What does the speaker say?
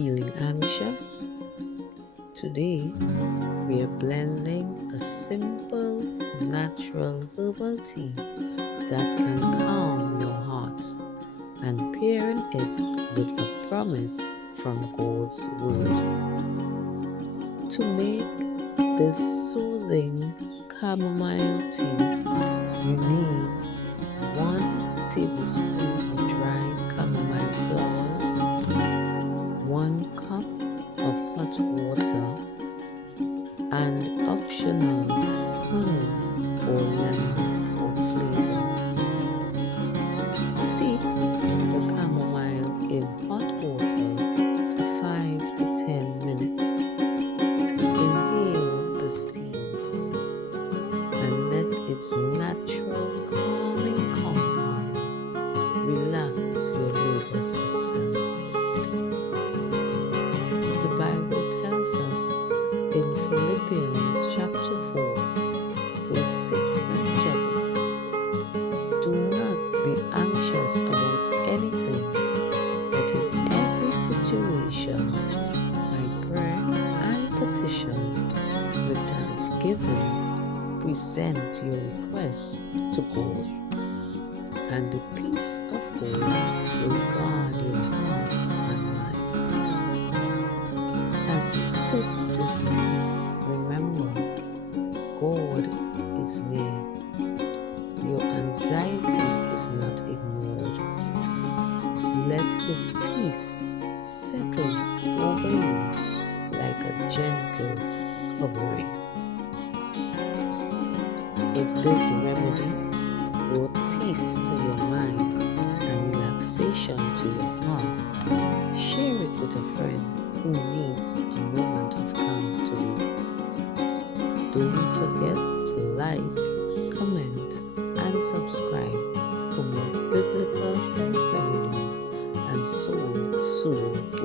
Feeling anxious? Today, we are blending a simple, natural herbal tea that can calm your heart and pairing it with a promise from God's Word. To make this soothing chamomile tea, you need 1 tablespoon of dried chamomile flowers, 1 cup of hot water, and optional honey or lemon for flavor. Steep the chamomile in hot water for 5 to 10 minutes. Inhale the steam and let its natural calming compounds relax your nervous system. The Bible tells us in Philippians chapter 4, verse 6 and 7, do not be anxious about anything, but in every situation, by prayer and petition, with thanksgiving, present your requests to God, and the peace of God will guard your hearts and minds. As you sip this tea, remember, God is near. Your anxiety is not ignored. Let His peace settle over you like a gentle covering. If this remedy brought peace to your mind and relaxation to your heart, share it with a friend who needs a moment of calm today. Don't forget to like, comment, and subscribe for more biblical health remedies and soul soothing